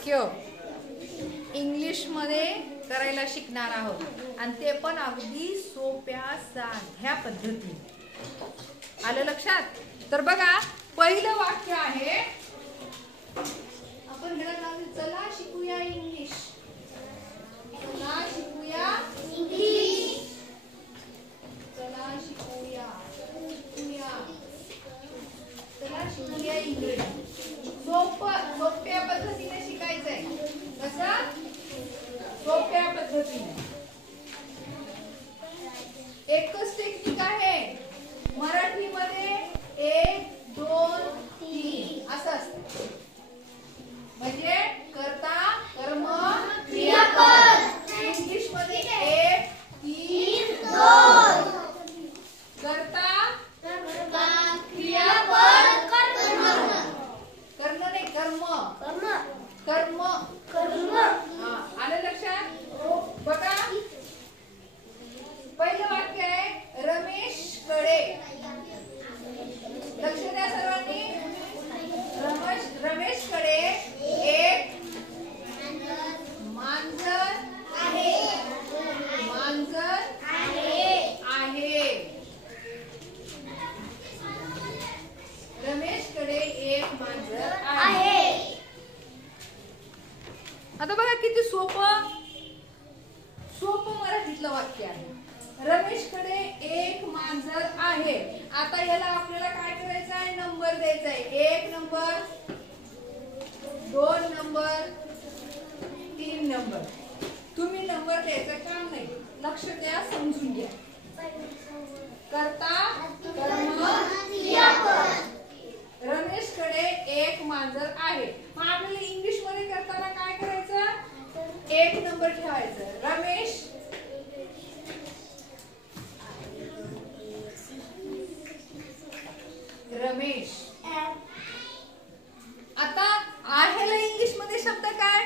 वाक्य इंग्लिश मध्ये करायला शिकणार आहोत आणि ते पण अगदी सोप्या साध्या पद्धतीने. आलं लक्षात? तर बघा पहिलं वाक्य आहे, आपण चला शिकूया इंग्लिश. चला शिकूया इंग्लिश. चला शिकूया चला शिकूया इंग्लिश. सोप्या पद्धतीने शिकायचंय. कसं? सोप्या पद्धतीने. एकच टेक्निक आहे मराठीमध्ये. 1 2 3 असं असतं. म्हणजे कर्ता कर्म क्रियापद. इंग्लिश मध्ये 1 3 2. कर्ता क्रियापद कर्म. कर्म नाही कर्म. कर्म कर्म. आलं लक्षात? बघा पहिलं वाक्य आहे रमेश कडे. लक्ष द्या सर्वांनी. रमेश कडे एक मांजर आहे. मांजर आहे. रमेश कडे एक मांजर आहे. आता बघा किती सोपं मराठीतलं वाक्य आहे. रमेश कडे एक मांजर आहे. आता याला आपल्याला काय करायचं आहे? नंबर द्यायचा आहे. 1 नंबर, 2 नंबर, 3 नंबर. तुम्ही नंबर द्यायचं काम नाही. लक्ष द्या, समजून घ्या. कर्ता कर्म क्रियापद. रमेश कडे एक मांजर आहे. मग आपल्याला इंग्लिश मध्ये करताना काय करायचं? 1 नंबर ठेवायचं. रमेश रमेश. आता आहेला इंग्लिश मध्ये शब्द काय?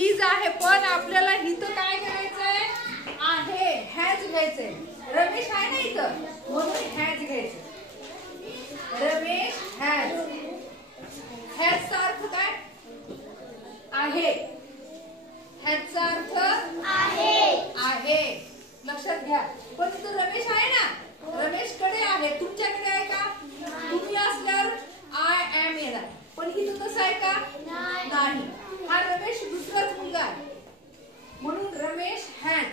इज आहे. पण आपल्याला इथं काय करायचंय? आहे हॅज घ्यायचंय. रमेश आहे ना इथं, म्हणून हॅज घ्यायचं. रमेश हॅज. हॅज चा अर्थ काय? आहे. हॅज चा अर्थ आहे. लक्षात घ्या. पण इथं रमेश आहे ना, रमेश कडे आहे. तुमच्याकडे आहे का? तुम्ही असल्यावर आय एम येणार. पण इथं तसं आहे का? नाही. हा रमेश दुसराच मुलगा आहे, म्हणून रमेश हॅज.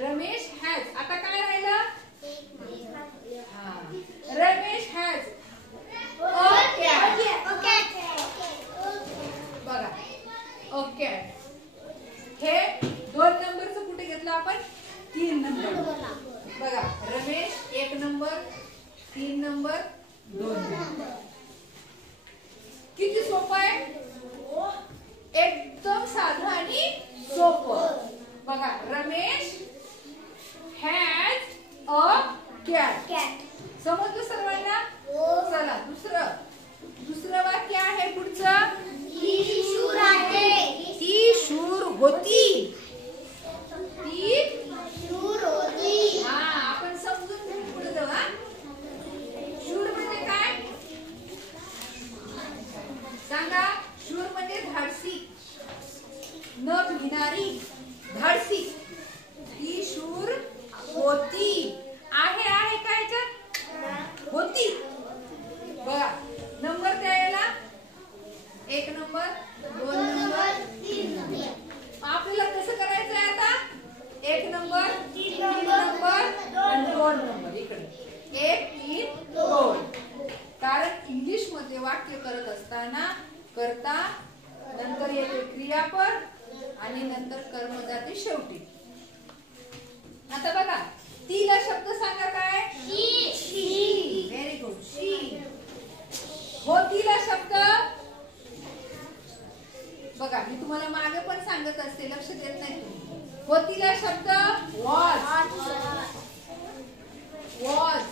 रमेश हॅज. आता काय राहिलं? रमेश हॅज बघा ओके. हे 2 नंबरचं कुठे घेतलं आपण? 3 नंबर. बघा रमेश 1 नंबर, 3 नंबर, 2 नंबर. किती सोपं आहे? एकदम साधं आणि सोपं. बघा रमेश हॅज अ कॅट. समजलं सर्वांना? चला दुसरं वाक्य आहे पुढचं. ती शूर आहे. ती शूर होती. ती शूर होती. हा आपण समजून घेऊ पुढे जाऊ. शूर म्हणजे काय सांगा? शूर म्हणजे धाडसी, न भिणारी, धाडसी. ती शूर होती. आहे काय होती. बघा नंबर द्यायला 1 नंबर, 2 नंबर, 3 नंबर. आपल्याला कसं करायचंय आता? 1 नंबर, 3 नंबर आणि 2 नंबर. इकडे 1 3 2. कारण इंग्लिश मध्ये वाक्य करत असताना कर्ता, नंतर येते क्रियापद आणि नंतर कर्म जाते शेवटी. आता बघा तीला शब्द सांगा काय? शी. Very good. शी. होतीला शब्द बघा मी तुम्हाला मागे पण सांगत असते, लक्ष देत नाही तुम्ही. होतीला शब्द वॉज. वॉज.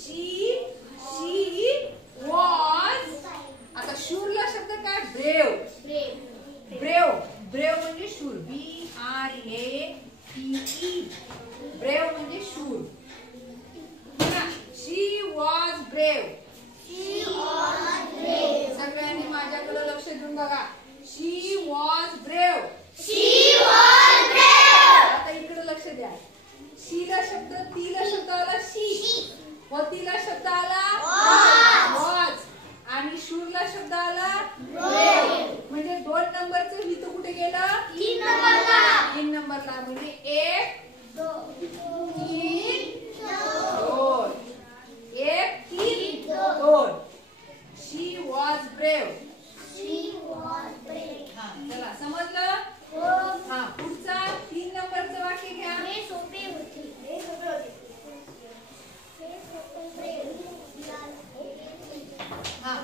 She was. आता शूरला शब्द काय? ब्रेव. ब्रेव म्हणजे शूर. BRAVE. ब्रेव म्हणजे शूर. शी वॉज ब्रेव. बघा, शी वॉज ब्रेव. आता इकडे लक्ष द्या. शीला शब्द, तीला शब्द आला शी, होतीला शब्द आला वॉज, आणि शूरला शब्द आला म्हणजे 2 नंबरचं हित कुठे गेलं? 3 नंबरला. म्हणजे 1 3 2, 1 3 2. शी वॉज ब्रेव. चला समजलं? हा, पुढचा 3 नंबरचं वाक्य घ्या. हा,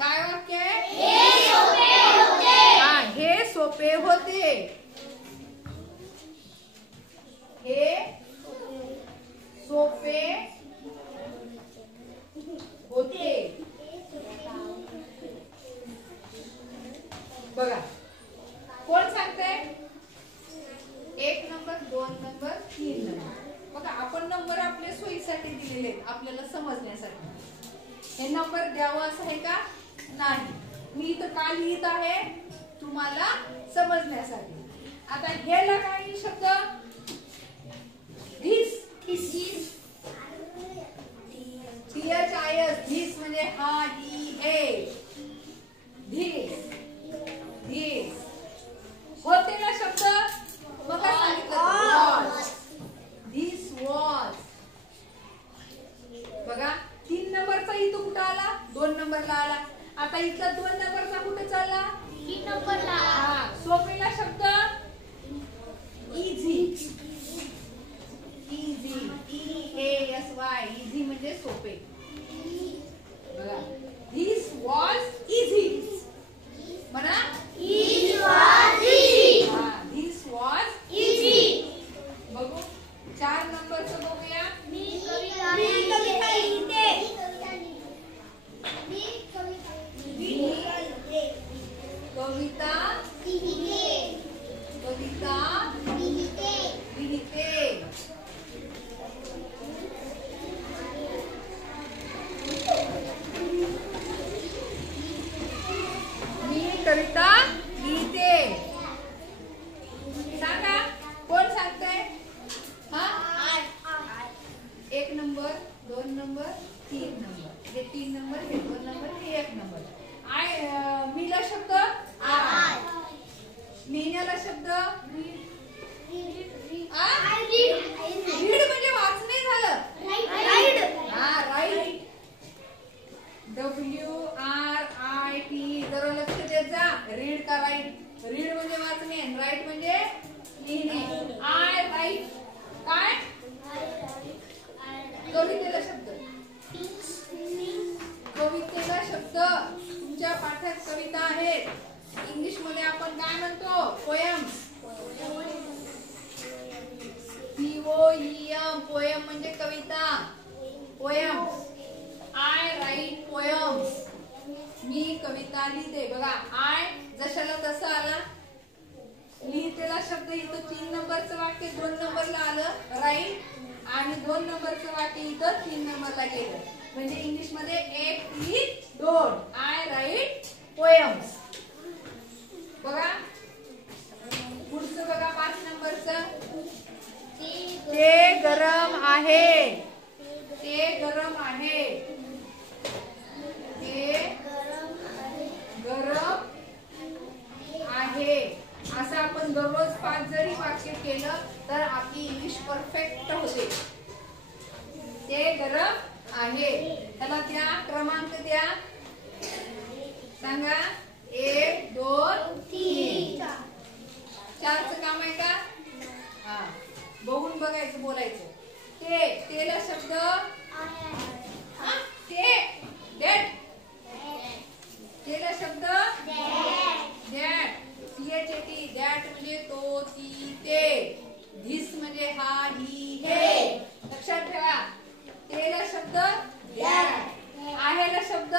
काय वाक्य आहे? हा, हे सोपे होते. हे सोपे होते. बघा, कोण सांगतंय? 1 नंबर, 2 नंबर, 3 नंबर. बघा, आपण नंबर आपल्या सोयीसाठी दिलेले आहेत, आपल्याला समजण्यासाठी. हे नंबर द्यावं असं आहे का? नाही. मी इथं का लिहित आहे? तुम्हाला समजण्यासाठी. आता ह्याला काय शब्द? धिस. धिस म्हणजे हा, ही, हे. धिस. होतेला शब्द मग काय सांगितलं? This was. बघा, 3 नंबरचा इथं कुठं आला? 2 नंबरला आला. आता इथला 2 नंबरचा कुठे चालला? 3 नंबरला. हा, सोपेला शब्द इझी. इझी म्हणजे सोपे. बघा, धिस वॉज इझी. म्हणा, धिस वॉज इझी. बघू 4 नंबरचं बघूया. कविता लिहिते. मी कविता लिहिते. सांगा, कोण सांगतंय? हा, 1 नंबर, 2 नंबर, 3 नंबर. हे 3 नंबर, हे 2 नंबर, हे 1 नंबर. मीला शब्द आय. लिहिण्याला शब्द रीड म्हणजे वाचणे झालं. हा, राईट. WRIT. जरा लक्ष देत जा. रीड का राईट? रीड म्हणजे वाचणे, राईट म्हणजे लिहिणे. I write. काय? कवितेला शब्द. कवितेला शब्द तुमच्या पाठात कविता आहेत. इंग्लिश मध्ये आपण काय म्हणतो? पोएम्स. POEM. पोएम म्हणजे कविता. पोएम्स. I write poems. मी कविता लिहिते. बघा, आय जशाला तसं आला. लिहितेला शब्द इथं 3 नंबरचं वाक्य 2 नंबरला आलं राईट, आणि 2 नंबरचं वाक्य इथं 3 नंबरला गेलं. म्हणजे इंग्लिश मध्ये 1 3 2. I write poems. बघा, पुढचं बघा 5 नंबरचं. ते गरम आहे. ते गरम आहे. ते गरम आहे. असं आपण दररोज 5 जरी वाक्य केलं तर आपली इंग्लिश परफेक्ट होते. ते गरम आहे. त्याला द्या क्रमांक द्या. सांगा 1 2 3. 4चं काम आहे का? हा, बघून बघायचं, बोलायचं. तेला शब्द ते. दॅट. तेला शब्द दॅट. CHAT. दॅट म्हणजे तो, ती, ते. धिस म्हणजे हा, ही, हे. लक्षात ठेवा. तेला शब्द दॅट. आहेला शब्द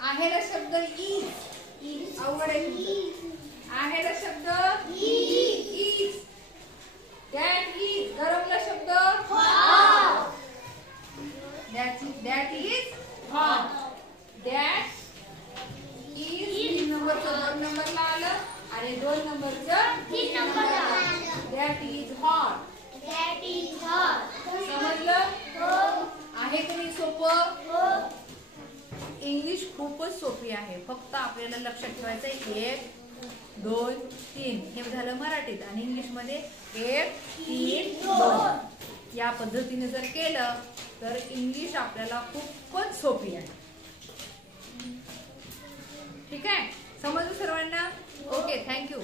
आहेला शब्द इज. अवघड आहे. आहेला शब्द इज. That is. गरमला शब्द हॉट. दॅट इज 3 नंबरचं 2 नंबरला आलं आणि 2 नंबरचं 3 नंबरला आलं. That is hot. समजलं? आहे की नाही सोपं? इंग्लिश खूपच सोपी आहे. फक्त आपल्याला लक्षात ठेवायचं 1 2 3 हे झालं मराठीत आणि इंग्लिश मध्ये 1 3 2 या पद्धतीने जर केलं तर इंग्लिश आपल्याला खूपच सोपी आहे. ठीक आहे? समजलं सर्वांना? Okay, thank you.